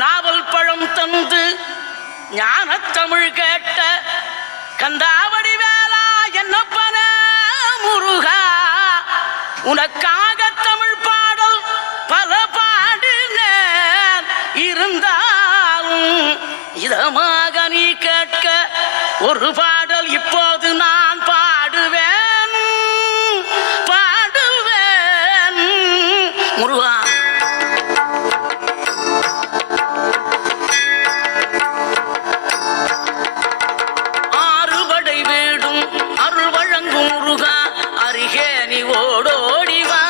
நாவல் பழம் தந்து ஞான தமிழ் கேட்ட கந்தாவடி வேளா என்னப்பன முருகா உனக்காக தமிழ் பாடல் பல பாடினேன் இருந்தாலும் இதமாக நீ கேட்க ஒரு பாடல் இப்போது நான் பாடுவேன் முருகா. ஆறுபடை வீடும் அருள் வழங்கும் முருகா அருகே நீ ஓடோடிவா.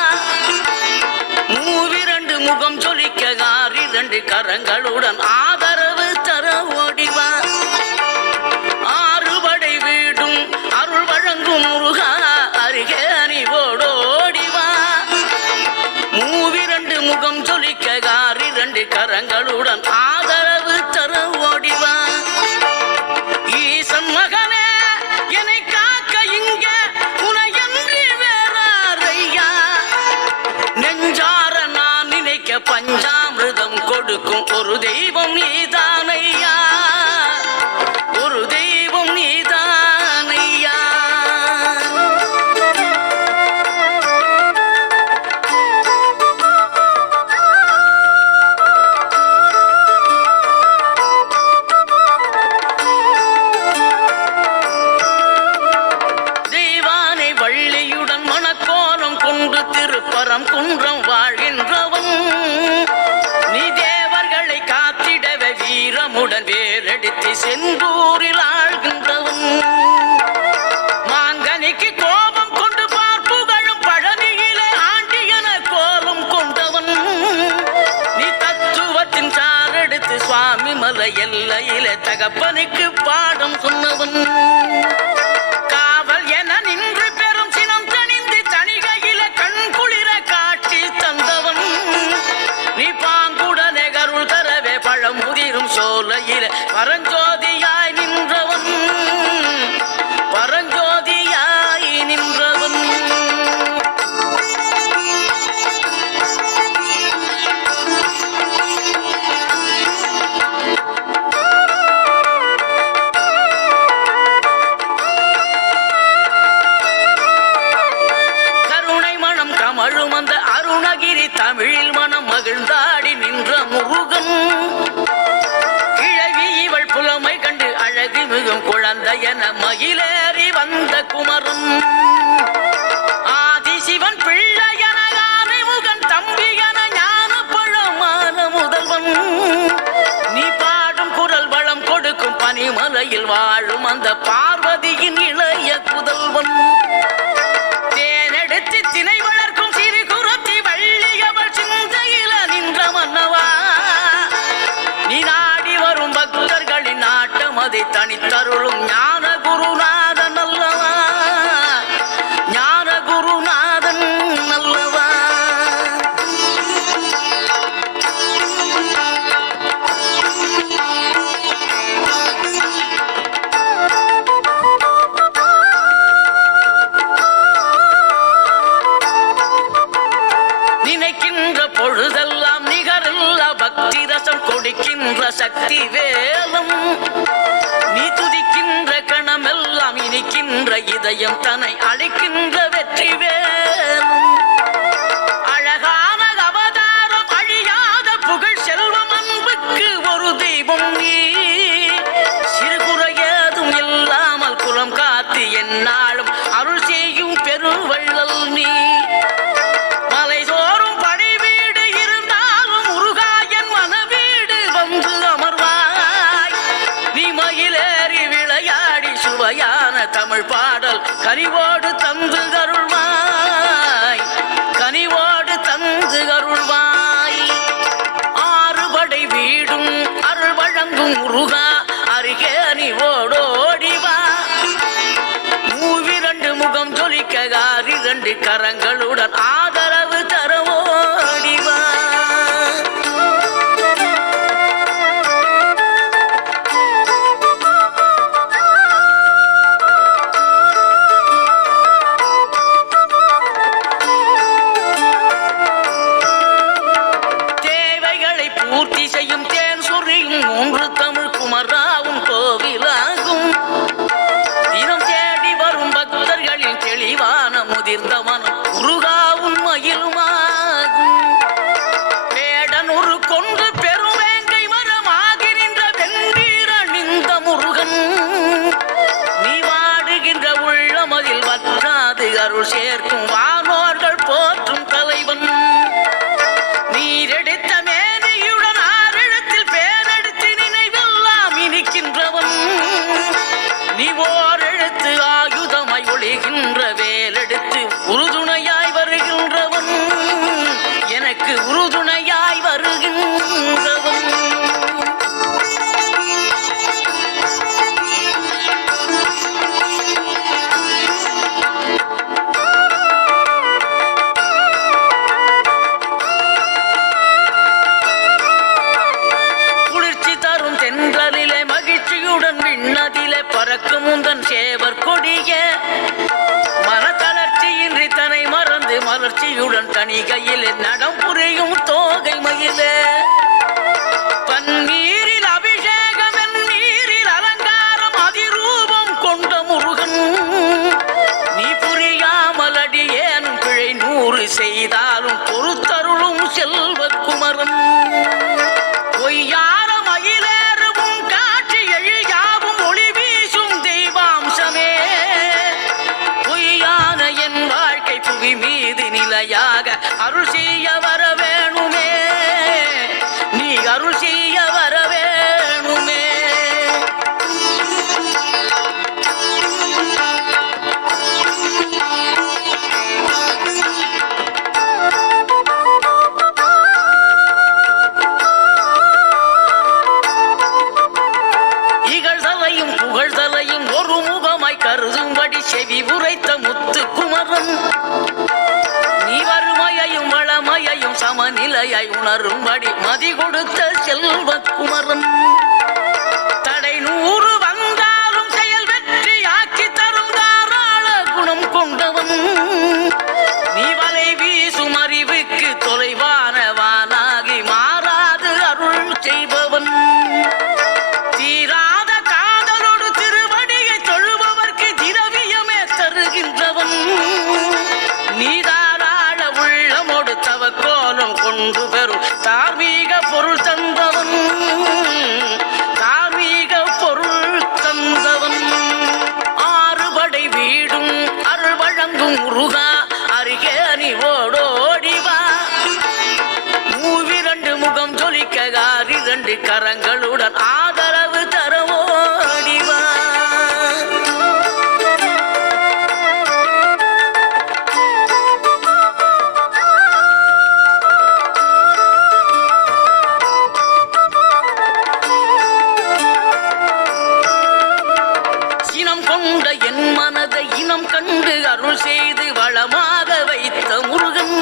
மூவிரண்டு முகம் ஜொலிக்க ஆறிரண்டு கரங்களுடன் ஆதரவு தர ஓடிவா. ஆறுபடை வீடும் அருள் வழங்கும் முருகா அருகே நீ ஓடோடிவா. மூவிரண்டு முகம் ஜொலிக்க ஆறிரண்டு கரங்களுடன் ஆதரவு தர ஓடிவா. ஈசன் மகனே என்னை காக்க இங்க உனையன்றி வேறாரையா. நெஞ்சார நான் நினைக்க பஞ்சாமிர்தம் கொடுக்கும் ஒரு தெய்வம் நீதானையா. ஒரு தெய்வம் நீதானையா. தெய்வானை வள்ளியுடன் மணக்கோலம் கொண்டு திருப்பரம் குன்றம் வாழ்கின்றவன் நீ. தேவர்களை காத்திடவே வீரமுடன் வேலெடுத்து செந்தூரில் ஆழ்கின்றவன். மாங்கனிக்கு கோபம் கொண்டு பார்ப்புகழும் பழனியிலே ஆண்டியன கோலம் கொண்டவன் நீ. தத்துவத்தின் சாரெடுத்து சுவாமி மலை எல்லையிலே தகப்பனுக்கு பாடம் சொன்னவன். காவல் என நின்று பெரும் சினம் தணிந்து தணிகையில கண் குளிர காட்சி தந்தவன் நீ. பாங்குடனே கருள் தரவே பழம் முதிரும் சோலையில பரஞ்சோதியாய் நின்றவன். பரஞ்சோதியாய் நின்றவன். கருணை மனம் கமழும் அந்த அருணகிரி தமிழில் மனம் மகிழ்ந்தாடி நின்ற முருகன். கிழவி இவள் புலமை கண்டு அழகு மிகும் குழந்தை என மகிழேறி வந்த குமரன். ஆதிசிவன் பிள்ளையன யானை முகன் தம்பி என ஞான பழமான முதல்வன் நீ. பாடும் குரல் வளம் கொடுக்கும் பனிமலையில் வாழும் அந்த பார்வதியின் இளைய புதல்வன். தேனெடுத்து திணை வளர்க்கும் சிறு குரத்தி வள்ளியவள் சிந்தையில நின்ற மன்னவா நீ. நாடி வரும் பக்தர்களின் நாட்டம் அதை தனித்தருளும் ஞான குருநாதன் அல்லவா. ஞான குருநாதன் அல்லவா. நினைக்கின்ற பொழுதெல்லாம் நிகரில்லா பக்தி ரசம் கொடுக்கின்ற சக்தி வேலம் நீ. துதிக்கின்ற கணமெல்லாம் இனிக்கின்ற இதயம் தன்னை அழிக்கின்ற வெற்றி வேலம். அழகான அவதாரம் அழியாத புகழ் செல்வம் அன்புக்கு ஒரு தெய்வம் நீ. சிறுகுறையதும் இல்லாமல் குலம் காத்து எந்நாளும் அருள் செய்யும் பெருவள்ளல் நீ. மலைதோறும் படை வீடு இருந்தாலும் முருகாயன் மனவீடு வந்து அமர்வாய் நீ. மயிலேறி விளையாடி சுவையான தமிழ் பாடல் கனிவோடு தந்து கருள்வாய். கனிவோடு தந்து கருள்வாய். ஆறுபடை வீடும் அருள் வழங்கும் முருகா அருகே நீ ஓடோடிவா. மூவிரண்டு முகம் ஜொலிக்க ஆறிரண்டு கரங்களுடன் ஆதரவு தர ஓடிவா. தேவைகளை பூர்த்தி செய்யும் தேன் சொரியும் மூன்று தமிழ் குமராவும் கோவிலாகும். தினம் தேடி வரும் பக்தர்களின் தெளிவான முதிர்ந்த மனம் முருகாவும் மயிலுமாகும். வேடனூறு கொண்டு பெருவேங்கை மரமாகி நின்ற வென்றீர் அணிந்த முருகன், நீ வாடுகின்ற உள்ளமதில் வற்றாது அருள் சேர்க்கும் வானோர்கள் போற்றும் தலைவன். நீரெடுத்த மேனியுடன் ஆறிடத்தில் பேரெடுத்து நினைவெல்லாம் இனிக்கின்றவன், நீ ஓரெழுத்து ஆயுதமாய் ஒளிகின்ற வேலெடுத்து உறுதுணையாய் வருகின்றவன், எனக்கு உறுதுணையாய் வருகின்றவன். குளிர்ச்சி தரும் தென்றலிலே மகிழ்ச்சியுடன் விண்ணதிலே பறக்கும் உந்தன் சேவர் கொடிய மனத்தளர்ச்சியின்றி தன்னை மறந்து மலர்ச்சியுடன் தணிகையில் நடம் புரியும் தோகை மயிலே. பன்னீரில் அபிஷேகம் நீரில் அலங்காரம் அதிரூபம் கொண்ட முருகன், நீ புரியாமல் அடியேனும் பிழை 100 செய்தாலும் பொறுத்தருளும் செல்வ குமரன். பொய்யார மயிலேறவும் காட்சி எழியாவும் ஒளி வீசும் தெய்வாம்சமே, பொய்யான என் வாழ்க்கை புவி மீது நிலையாக அருள் செய்ய வர வேணுமே, நீ அருள் செய்ய வர வேணுமே. இகழ்தலையும் புகழ்தலையும் ஒரு முகமாய் கருதும்படி செவி உரைத்த முத்து குமரன், நீ வறுமையையும் வளமையையும் சமநிலையாய் உணரும்படி மதி கொடுத்த செல்வ குமரன். தடை 100 வந்தாலும் செயல் வெற்றி ஆக்கி தரும் தாராள குணம் கொண்டவன், நீ வலை வீசும் அறிவுக்கு தொலைவானவானாகி மாறாது அருள் செய்பவன். தீராத காதலோடு திருவடியை தொழுபவர்க்கு திரவியமே தருகின்றவன், நீதாராள உள்ளமோடு தவக்கோலம் கொண்டு பெறும் தார்மீக பொருள் தந்தவன், தார்மீக பொருள் தந்தவன். 6 படை வீடும் அருள் வழங்கும் முருகா, அருகே நீ ஓடோடிவா. 2 முகம் ஜொலிக்க 2 கரங்களுடன் ஆதரவு தர ஓடிவா. சினம் கொண்ட என் மனதை இனம் கண்டு அருள் செய்து வளமாக வைத்த முருகன்,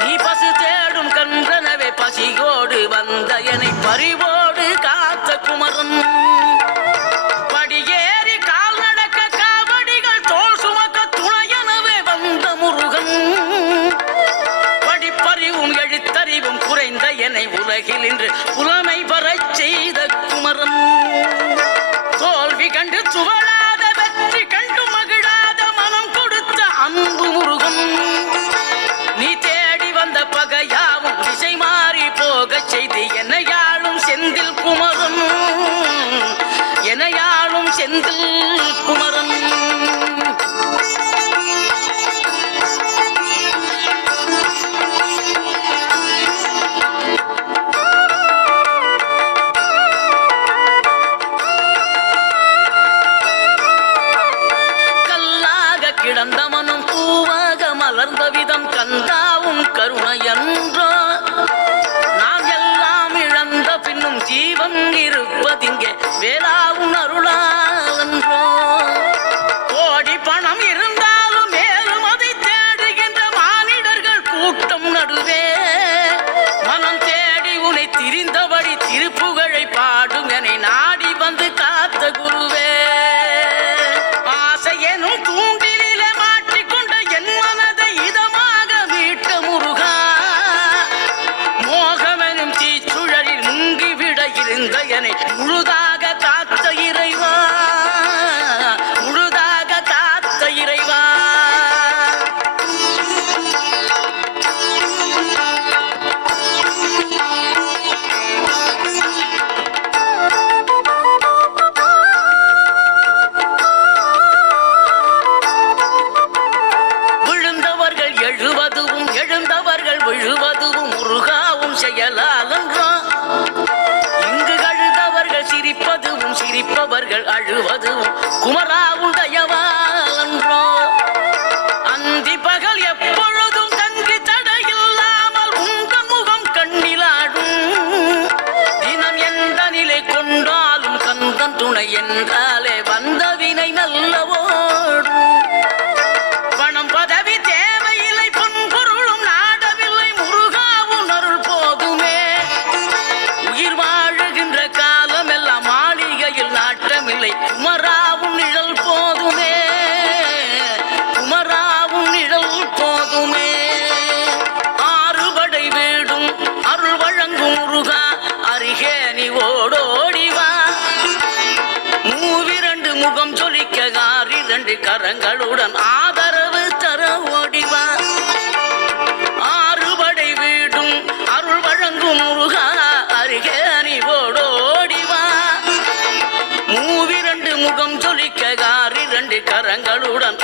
நீ பசு தேடும் கன்றனவே பசியோடு வந்த என்னை பறிவோடு காத்த குமரன். படியேறி கால் நடக்க காவடிகள் தோல் சுமக்க துணையனவே வந்த முருகன், படிப்பறிவும் எழுத்தறிவும் குறைந்த என்னை உலகில் இன்று புலமை பெறச் செய்த குமரன். தோல்வி கண்டு துவளாத வெற்றி கண்டு மகிழாத மனம் கொடுத்த அன்பு முருகன், நீ தேடி வந்த பகையாவும் திசை மாறி போகச் செய்து என்னையாளும் செந்தில் குமரன், என்னையாளும் செந்தில் குமரன். கிடந்த மனம் பூவாக மலர்ந்த விதம் கந்தாவும் கருணையன்றோ, நாம் எல்லாம் இழந்த பின்னும் ஜீவன் இருப்பதிங்கே வேளாவும் அருளாலன்றோ. கோடி பணம் இருந்தாலும் மேலும் அதை தேடுகின்ற மானிடர்கள் கூட்டம் நடுவே, மனம் தேடி உனை திரிந்தபடி திருப்புகழை பாடும் என்னை நாடி வந்து காத்த குருவே. ஆசையெனும் தூண்டிலே மாட்டிக்கொண்ட என் மனதை இதமாக மீட்ட முருகா, மோகமெனும் என்னை முழுதாக காத்த இறைவா, முழுதாக காத்த இறைவா. விழுந்தவர்கள் எழுவதுவும் எழுந்தவர்கள் விழுவதுவும் முருகாவும் செயலாலன்றான். இங்கு கழுதவர்கள் சிரிப்பதுவும் சிரிப்பவர்கள் அழுவதுவும் குமராவும் தயவாலன்றோ. அந்தி பகல் எப்பொழுதும் தங்கி தடையில்லாமல் உங்கள் முகம் கண்ணிலாடும். தினம் எந்த நிலை கொண்டாலும் கந்தன் துணை என்றாலே வந்த வினை நல்லவோடும். பணம் பதவி தேவையில்லை, பொன்பொருளும் நாடவில்லை, முருகாவும் அருள் போதுமே. உயிர் வாழுகின்ற காலம் எல்லாம் மாளிகையில் நாட்டமில்லை, குமராவும் நிழல் போதுமே, குமராவும் நிழல் போதுமே. ஆறுபடை வீடும் அருள் வழங்கும் முருகா, அருகே நீ ஓடோடிவா. மூவிரண்டு முகம் சொலிக்க ஆறிரண்டு கரங்களுடன் ஆதரவு தர ஓடிவா. ஆறுபடை வீடும் அருள் வழங்கும் முருகா, அருகே நீ ஓடோடிவா. மூவிரண்டு முகம் சொலிக்க ஆறிரண்டு கரங்களுடன்